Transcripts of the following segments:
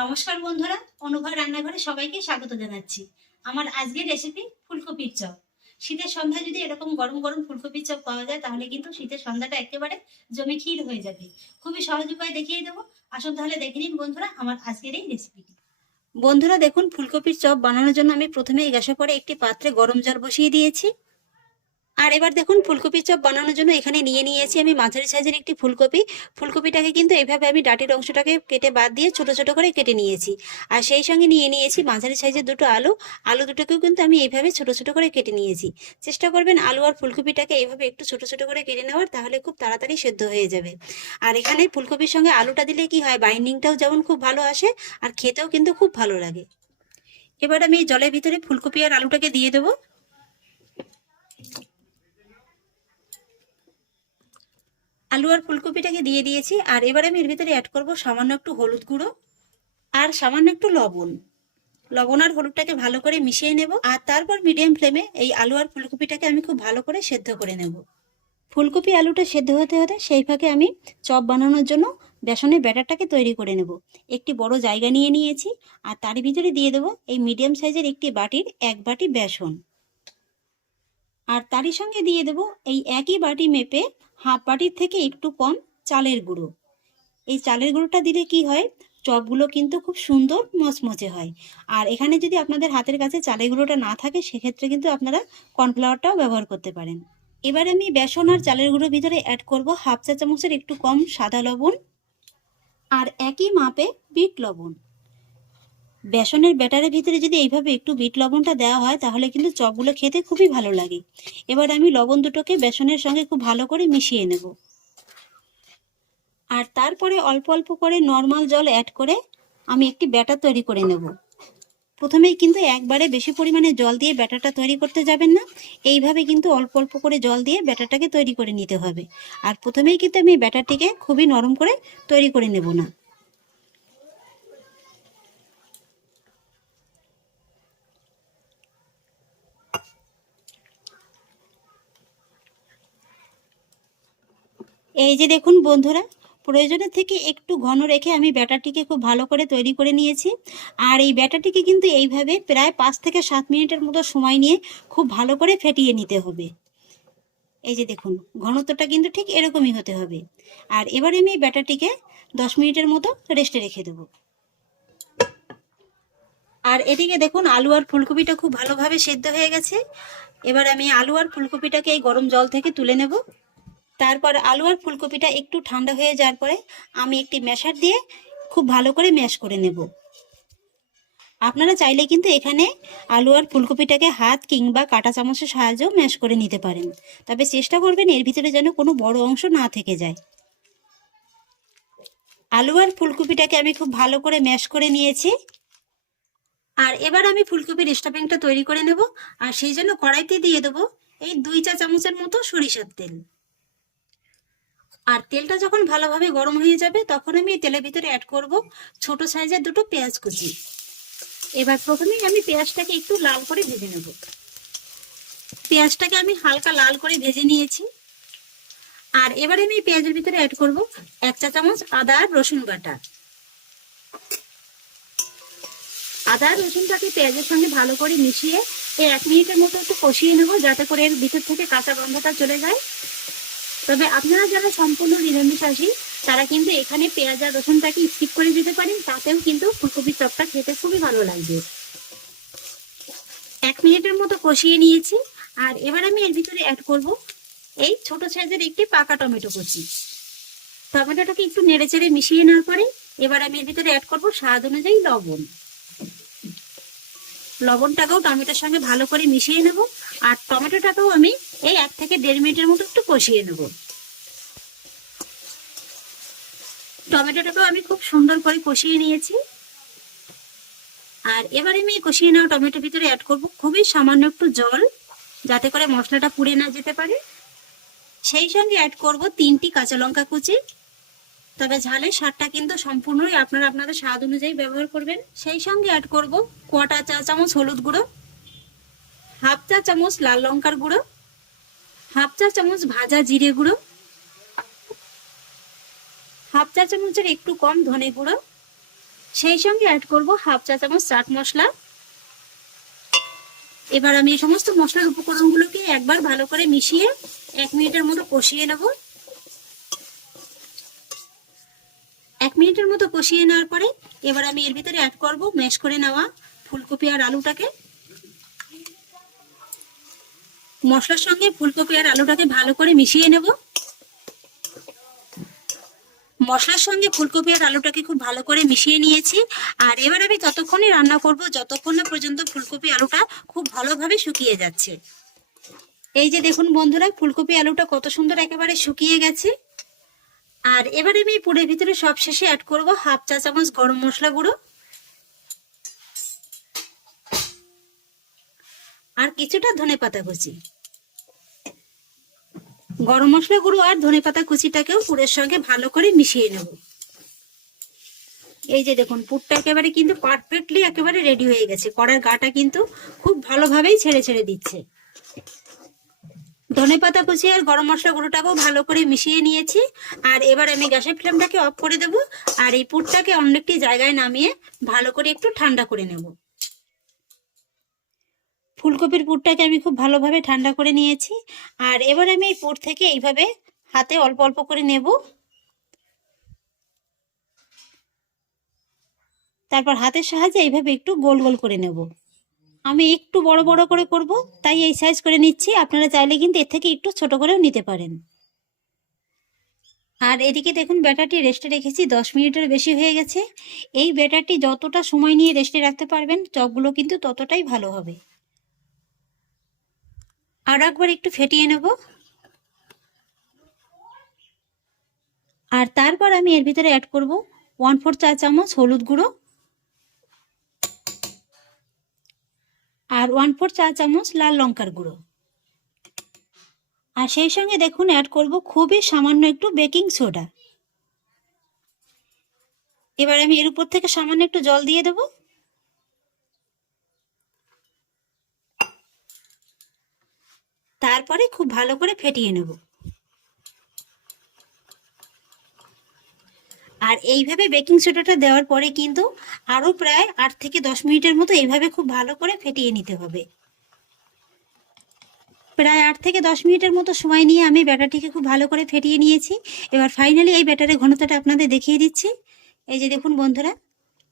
নমস্কার বন্ধুরা অনুভব রান্নাঘরে সবাইকে স্বাগত জানাচ্ছি। আমার আজকের রেসিপি ফুলকপির চপ। শীতের সন্ধ্যা যদি এরকম গরম গরম ফুলকপির চপ পাওয়া যায়, তাহলে কিন্তু শীতের সন্ধ্যাটা একেবারে জমে ক্ষীর হয়ে যাবে। খুবই সহজ উপায় দেখিয়ে দেবো। আসুন তাহলে দেখে নিন বন্ধুরা, আমার আজকের এই রেসিপিটি বন্ধুরা দেখুন, ফুলকপির চপ বানানোর জন্য আমি প্রথমেই গ্যাসে পরে একটি পাত্রে গরম জল বসিয়ে দিয়েছি। আর এবার দেখুন, ফুলকপির চপ বানানোর জন্য এখানে নিয়ে নিয়েছি আমি মাঝারি সাইজের একটি ফুলকপি। ফুলকপিটাকে কিন্তু এইভাবে আমি ডাটির অংশটাকে কেটে বাদ দিয়ে ছোট ছোট করে কেটে নিয়েছি। আর সেই সঙ্গে নিয়ে নিয়েছি মাঝারি সাইজের দুটো আলু। আলু দুটোকেও কিন্তু আমি এইভাবে ছোট ছোট করে কেটে নিয়েছি। চেষ্টা করবেন আলু আর ফুলকপিটাকে এইভাবে একটু ছোট ছোট করে কেটে নেওয়ার, তাহলে খুব তাড়াতাড়ি সেদ্ধ হয়ে যাবে। আর এখানে ফুলকপির সঙ্গে আলুটা দিলে কি হয়, বাইন্ডিংটাও যেমন খুব ভালো আসে, আর খেতেও কিন্তু খুব ভালো লাগে। এবার আমি জলের ভিতরে ফুলকপি আর আলুটাকে দিয়ে দেবো। আলু আর ফুলকপিটাকে দিয়ে দিয়েছি, আর এবারে আমি এর ভিতরে অ্যাড করব সামান্য একটু হলুদ গুঁড়ো আর সামান্য একটু লবণ। লবণ আর হলুদটাকে ভালো করে মিশিয়ে নেব, আর তারপর মিডিয়াম ফ্লেমে এই আলু আর ফুলকপিটাকে আমি খুব ভালো করে সেদ্ধ করে নেব। ফুলকপি আলুটা সেদ্ধ হতে হতে সেই ফাঁকে আমি চপ বানানোর জন্য বেসনের ব্যাটারটাকে তৈরি করে নেব। একটি বড় জায়গা নিয়ে নিয়েছি, আর তার ভিতরে দিয়ে দেবো এই মিডিয়াম সাইজের একটি বাটির এক বাটি বেসন। আর তারই সঙ্গে দিয়ে দেবো এই একই বাটি মেপে হাফ বাটির থেকে একটু কম চালের গুঁড়ো। এই চালের গুঁড়োটা দিলে কি হয়? চপগুলো কিন্তু খুব সুন্দর মচমচে হয়। আর এখানে যদি আপনাদের হাতের কাছে চালের গুঁড়োটা না থাকে, সেক্ষেত্রে কিন্তু আপনারা কর্নফ্লাওয়ারটাও ব্যবহার করতে পারেন। এবার আমি বেসন আর চালের গুঁড়োর ভিতরে অ্যাড করব হাফ চা চামচের একটু কম সাদা লবণ আর একই মাপে বিট লবণ। বেসনের ব্যাটারের ভিতরে যদি এইভাবে একটু বিট লবণটা দেওয়া হয়, তাহলে কিন্তু চপগুলো খেতে খুবই ভালো লাগে। এবার আমি লবণ দুটোকে বেসনের সঙ্গে খুব ভালো করে মিশিয়ে নেব। আর তারপরে অল্প অল্প করে নর্মাল জল অ্যাড করে আমি একটি ব্যাটার তৈরি করে নেব। প্রথমেই কিন্তু একবারে বেশি পরিমাণে জল দিয়ে ব্যাটারটা তৈরি করতে যাবেন না। এইভাবে কিন্তু অল্প অল্প করে জল দিয়ে ব্যাটারটাকে তৈরি করে নিতে হবে। আর প্রথমেই কিন্তু আমি ব্যাটারটিকে খুবই নরম করে তৈরি করে নেব না। এই যে দেখুন বন্ধুরা, প্রয়োজনের থেকে একটু ঘন রেখে আমি ব্যাটারটিকে খুব ভালো করে তৈরি করে নিয়েছি। আর এই ব্যাটারটিকে কিন্তু এইভাবে প্রায় পাঁচ থেকে সাত মিনিটের মতো সময় নিয়ে খুব ভালো করে ফেটিয়ে নিতে হবে। এই যে দেখুন, ঘনত্বটা কিন্তু ঠিক এরকমই হতে হবে। আর এবারে আমি এই ব্যাটারটিকে দশ মিনিটের মতো রেস্টে রেখে দেবো। আর এদিকে দেখুন, আলু আর ফুলকপিটা খুব ভালোভাবে সেদ্ধ হয়ে গেছে। এবার আমি আলু আর ফুলকপিটাকে এই গরম জল থেকে তুলে নেব। তারপর আলু আর ফুলকপিটা একটু ঠান্ডা হয়ে যাওয়ার পরে আমি একটি ম্যাশার দিয়ে খুব ভালো করে ম্যাশ করে নেব। আপনারা চাইলে কিন্তু এখানে আলু আর ফুলকপিটাকে হাত কিংবা কাটা চামচের সাহায্যেও ম্যাশ করে নিতে পারেন। তবে চেষ্টা করবেন এর ভিতরে যেন কোনো বড় অংশ না থেকে যায়। আলু আর ফুলকপিটাকে আমি খুব ভালো করে ম্যাশ করে নিয়েছি। আর এবার আমি ফুলকপির স্টাফিংটা তৈরি করে নেব। আর সেই জন্য কড়াইতে দিয়ে দেবো এই দুই চা চামচের মতো সরিষার তেল। আর তেলটা যখন ভালোভাবে গরম হয়ে যাবে, তখন আমি তেলের ভিতরে অ্যাড করব ছোট সাইজের দুটো পেঁয়াজ কুচি। এবার প্রথমেই আমি পেঁয়াজটাকে একটু লাল করে ভেজে নেব। পেঁয়াজটাকে আমি হালকা লাল করে ভেজে নিয়েছি। আর এবারে আমি পেঁয়াজের ভিতরে অ্যাড করব এক চা চামচ আদা আর রসুন বাটা। আদা রসুনটাকে পেঁয়াজের সঙ্গে ভালো করে মিশিয়ে এই এক মিনিটের মতো একটু কষিয়ে নেব, যাতে করে এর ভিতর থেকে কাঁচা গন্ধটা চলে যায়। তবে আপনারা যারা সম্পূর্ণ নিরামিষাসী তারা কিন্তু এখানে পেঁয়াজ আর রসুনটাকে স্কিপ করে দিতে পারেন, তাতেও কিন্তু ফুলকপির চপটা খেতে খুবই ভালো লাগবে। এক মিনিটের মতো কষিয়ে নিয়েছি, আর এবার আমি এর ভিতরে অ্যাড করব এই ছোট সাইজের একটি পাকা টমেটো কুচি। টমেটোটাকে একটু নেড়ে চেড়ে মিশিয়ে নেওয়ার পরে এবার আমি এর ভিতরে অ্যাড করব স্বাদ অনুযায়ী লবণ। লবণটাকেও টমেটোর সঙ্গে ভালো করে মিশিয়ে নেব, আর টমেটোটাকেও আমি এই এক দেড় মিনিটের মতো একটু কষিয়ে নেব। টমেটোটাকেও আমি খুব সুন্দর করে কষিয়ে নিয়েছি। আর এবারে আমি কষিয়ে নেওয়া টমেটোর ভিতরে অ্যাড করব খুবই সামান্য একটু জল, যাতে করে মশলাটা পুড়ে না যেতে পারে। সেই সঙ্গে অ্যাড করব তিনটি কাঁচা লঙ্কা কুচি। তবে ঝালের স্বাদটা কিন্তু সম্পূর্ণই আপনারা আপনাদের স্বাদ অনুযায়ী ব্যবহার করবেন। সেই সঙ্গে অ্যাড করব কোয়াটা চা চামচ হলুদ গুঁড়ো, হাফ চা চামচ লাল লঙ্কার গুঁড়ো হাফ চা চামচ ভাজা জিরে গুঁড়ো, হাফ চা চামচের একটু কম ধনে গুঁড়ো, সেই সঙ্গে অ্যাড করব হাফ চা চামচ চাট মশলা। এবার আমি এই সমস্ত মশলার উপকরণগুলোকে একবার ভালো করে মিশিয়ে এক মিনিটের মতো কষিয়ে নেব। এক মিনিটের মতো কষিয়ে নেওয়ার পরে এবার আমি এর ভিতরে অ্যাড করব ম্যাশ করে নেওয়া ফুলকপি আর আলুটাকে। মশলার সঙ্গে ফুলকপি আর আলুটাকে ভালো করে মিশিয়ে নেব। মশলার সঙ্গে ফুলকপি আর আলুটাকে খুব ভালো করে মিশিয়ে নিয়েছি। আর এবার আমি ততক্ষণই রান্না করব, যতক্ষণ না পর্যন্ত ফুলকপি আলুটা খুব ভালোভাবে শুকিয়ে যাচ্ছে। এই যে দেখুন বন্ধুরা, ফুলকপি আলুটা কত সুন্দর একেবারে শুকিয়ে গেছে। আর এবারে আমি পুরের ভিতরে সব শেষে অ্যাড করব হাফ চা চামচ গরম মশলা গুঁড়ো। আর কিছুটা ধনে পাতা কুচি। গরম মশলা গুঁড়ো আর ধনে পাতা কুচিটাকেও পুরের সঙ্গে ভালো করে মিশিয়ে নেব। এই যে দেখুন, পুরটা একেবারে কিন্তু পারফেক্টলি একেবারে রেডি হয়ে গেছে। কড়ার গাটা কিন্তু খুব ভালোভাবেই ছেড়ে ছেড়ে দিচ্ছে। ধনে পাতা কুচি আর গরম মশলা গুঁড়োটাকেও ভালো করে মিশিয়ে নিয়েছি। আর এবার আমি গ্যাসের ফ্লেমটাকে অফ করে দেব। আর এই পুরটাকে অন্য একটি জায়গায় নামিয়ে ভালো করে একটু ঠান্ডা করে নেব। ফুলকপির পুরটাকে আমি খুব ভালোভাবে ঠান্ডা করে নিয়েছি। আর এবার আমি এই পুর থেকে এইভাবে হাতে অল্প অল্প করে নেব। তারপর হাতের সাহায্যে এইভাবে একটু গোল গোল করে নেব। আমি একটু বড় বড় করে করব, তাই এই সাইজ করে নিচ্ছি। আপনারা চাইলে কিন্তু এর থেকে একটু ছোট করেও নিতে পারেন। আর এদিকে দেখুন, ব্যাটারটি রেস্টে রেখেছি, দশ মিনিটের বেশি হয়ে গেছে। এই ব্যাটারটি যতটা সময় নিয়ে রেস্টে রাখতে পারবেন চপগুলো কিন্তু ততটাই ভালো হবে। আর একবার একটু ফেটিয়ে নেব। আর তারপর আমি এর ভিতরে অ্যাড করব ওয়ান ফোর চা চামচ হলুদ গুঁড়ো। আর ওয়ান ফোর চা চামচ লাল লঙ্কার গুঁড়ো। আর সেই সঙ্গে দেখুন অ্যাড করব খুবই সামান্য একটু বেকিং সোডা এবার আমি এর উপর থেকে সামান্য একটু জল দিয়ে দেবো। তারপরে খুব ভালো করে ফেটিয়ে নেব। আর এইভাবে বেকিং সোডাটা দেওয়ার পরে কিন্তু আরও প্রায় আট থেকে দশ মিনিটের মতো এইভাবে খুব ভালো করে ফেটিয়ে নিতে হবে। প্রায় আট থেকে দশ মিনিটের মতো সময় নিয়ে আমি ব্যাটারটিকে খুব ভালো করে ফেটিয়ে নিয়েছি। এবার ফাইনালি এই ব্যাটারের ঘনত্বটা আপনাদের দেখিয়ে দিচ্ছি। এই যে দেখুন বন্ধুরা,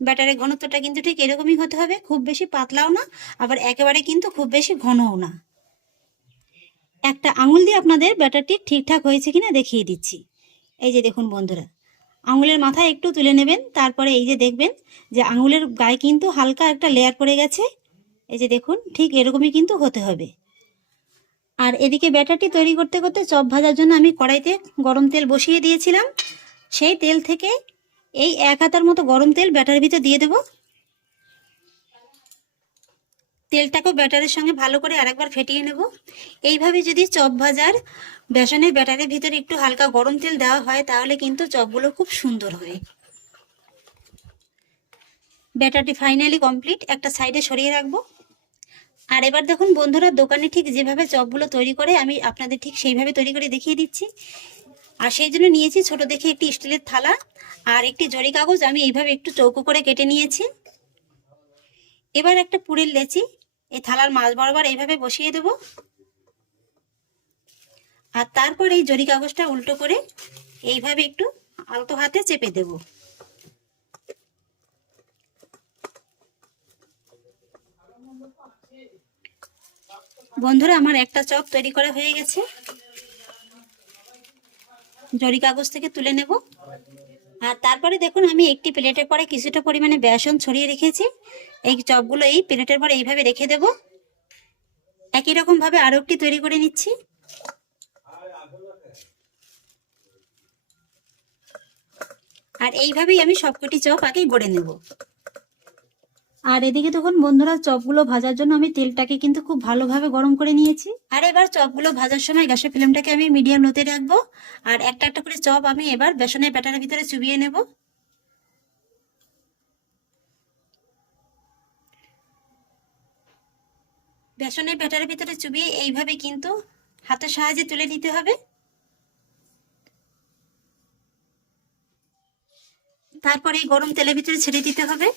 ব্যাটারের ঘনত্বটা কিন্তু ঠিক এরকমই হতে হবে, খুব বেশি পাতলাও না, আবার একেবারে কিন্তু খুব বেশি ঘনও না। একটা আঙুল দিয়ে আপনাদের ব্যাটারটি ঠিকঠাক হয়েছে কিনা দেখিয়ে দিচ্ছি। এই যে দেখুন বন্ধুরা, আঙুলের মাথায় একটু তুলে নেবেন, তারপরে এই যে দেখবেন যে আঙুলের গায়ে কিন্তু হালকা একটা লেয়ার পড়ে গেছে। এই যে দেখুন, ঠিক এরকমই কিন্তু হতে হবে। আর এদিকে ব্যাটারটি তৈরি করতে করতে চপ ভাজার জন্য আমি কড়াইতে গরম তেল বসিয়ে দিয়েছিলাম। সেই তেল থেকে এই এক হাতার মতো গরম তেল ব্যাটার ভিতর দিয়ে দেবো। তেলটাকেও ব্যাটারের সঙ্গে ভালো করে আরেকবার ফেটিয়ে নেব। এইভাবে যদি চপ ভাজার বেসনের ব্যাটারের ভিতরে একটু হালকা গরম তেল দেওয়া হয়, তাহলে কিন্তু চপগুলো খুব সুন্দর হয়। ব্যাটারটি ফাইনালি কমপ্লিট, একটা সাইডে সরিয়ে রাখব। আর এবার দেখুন বন্ধুরা, দোকানে ঠিক যেভাবে চপগুলো তৈরি করে, আমি আপনাদের ঠিক সেইভাবে তৈরি করে দেখিয়ে দিচ্ছি। আর সেই জন্য নিয়েছি ছোট দেখে একটি স্টিলের থালা আর একটি জরি কাগজ, আমি এইভাবে একটু চৌকো করে কেটে নিয়েছি। এবার একটা পুরের লেচি এই থালার মাছ বরাবর এইভাবে বসিয়ে দেব। আর তারপর এই জরি কাগজটা উল্টো করে এইভাবে একটু আলতো হাতে চেপে দেব। বন্ধুরা, আমার একটা চপ তৈরি করা হয়ে গেছে। জরি কাগজ থেকে তুলে নেব। আর তারপরে দেখুন, আমি একটি প্লেটের পরে কিছুটা পরিমাণে বেসন ছড়িয়ে রেখেছি। এই চপগুলো এই প্লেটের পরে এইভাবে রেখে দেব। একই রকমভাবে ভাবে আরও একটি তৈরি করে নিচ্ছি। আর এইভাবেই আমি সবকটি চপ আগে গড়ে নেব। আর এদিকে তখন বন্ধুরা চপগুলো ভাজার জন্য আমি তেলটাকে কিন্তু খুব ভালোভাবে গরম করে নিয়েছি। আর এবার চপগুলো ভাজার সময় গ্যাসের ফ্লেমটাকে আমি মিডিয়াম লোতে রাখব। আর একটা একটা করে চপ আমি এবার বেসনের ব্যাটারের ভিতরে চুবিয়ে নেব। বেসনের ব্যাটারের ভিতরে চুবিয়ে এইভাবে কিন্তু হাতের সাহায্যে তুলে নিতে হবে। তারপরে গরম তেলের ভিতরে ছেড়ে দিতে হবে।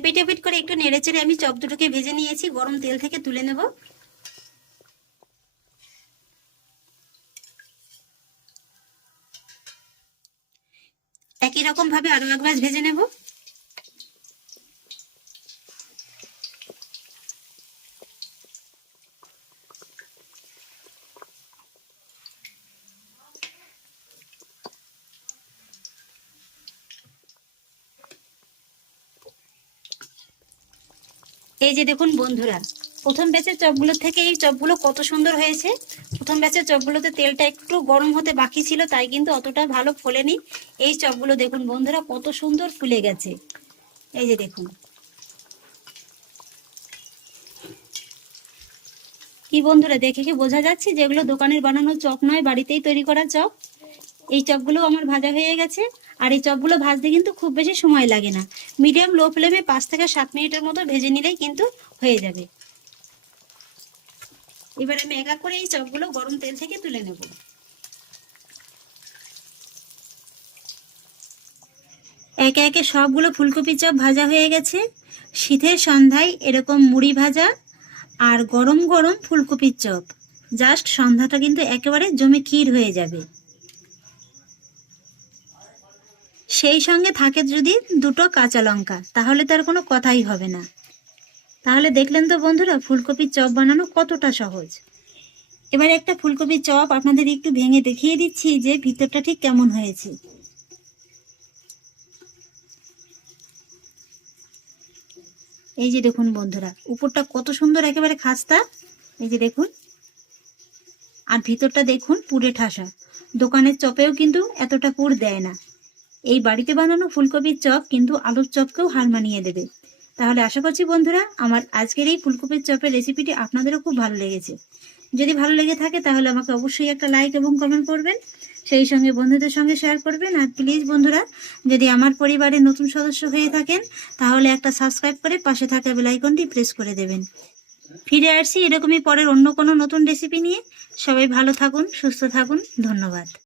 এপিট এপিট করে একটু নেড়ে চেড়ে আমি চপ দুটোকে ভেজে নিয়েছি, গরম তেল থেকে তুলে নেব। একই রকম ভাবে আরও এক গ্লাস ভেজে নেব। এই যে দেখুন বন্ধুরা, প্রথম ব্যাচের চপগুলোর থেকে এই চপগুলো কত সুন্দর হয়েছে। প্রথম ব্যাচের চপগুলোতে তেলটা একটু গরম হতে বাকি ছিল, তাই কিন্তু অতটা ভালো ফোলেনি। এই চপগুলো দেখুন বন্ধুরা, কত সুন্দর ফুলে গেছে। এই যে দেখুন। কি বন্ধুরা, দেখে কি বোঝা যাচ্ছে যেগুলো দোকানের বানানো চপ নয়, বাড়িতেই তৈরি করা চপ? এই চপগুলো আমার ভাজা হয়ে গেছে। আর এই চপগুলো ভাজতে কিন্তু খুব বেশি সময় লাগে না। মিডিয়াম লো ফ্লেমে পাঁচ থেকে সাত মিনিটের মতো ভেজে নিলেই কিন্তু হয়ে যাবে। এবার আমি এক এক করে এই চপগুলো গরম তেল থেকে তুলে নেব। একে একে সবগুলো ফুলকপি চপ ভাজা হয়ে গেছে। শীতের সন্ধ্যায় এরকম মুড়ি ভাজা আর গরম গরম ফুলকপির চপ। জাস্ট সন্ধ্যাটা কিন্তু একেবারে জমে ক্ষীর হয়ে যাবে। সেই সঙ্গে থাকে যদি দুটো কাঁচা লঙ্কা, তাহলে তার কোনো কথাই হবে না। তাহলে দেখলেন তো বন্ধুরা, ফুলকপির চপ বানানো কতটা সহজ। এবার একটা ফুলকপির চপ আপনাদের একটু ভেঙে দেখিয়ে দিচ্ছি যে ভিতরটা ঠিক কেমন হয়েছে। এই যে দেখুন বন্ধুরা, উপরটা কত সুন্দর একেবারে খাস্তা। এই যে দেখুন। আর ভিতরটা দেখুন পুরে ঠাসা। দোকানের চপেও কিন্তু এতটা পুর দেয় না। এই বাড়িতে বানানো ফুলকপির চপ কিন্তু আলুর চপকেও হার মানিয়ে দেবে। তাহলে আশা করছি বন্ধুরা, আমার আজকের এই ফুলকপির চপের রেসিপিটি আপনাদেরও খুব ভালো লেগেছে। যদি ভালো লেগে থাকে তাহলে আমাকে অবশ্যই একটা লাইক এবং কমেন্ট করবেন। সেই সঙ্গে বন্ধুদের সঙ্গে শেয়ার করবেন। আর প্লিজ বন্ধুরা, যদি আমার পরিবারের নতুন সদস্য হয়ে থাকেন, তাহলে একটা সাবস্ক্রাইব করে পাশে থাকা বেলাইকনটি প্রেস করে দেবেন। ফিরে আসছি এরকমই পরের অন্য কোনো নতুন রেসিপি নিয়ে। সবাই ভালো থাকুন, সুস্থ থাকুন। ধন্যবাদ।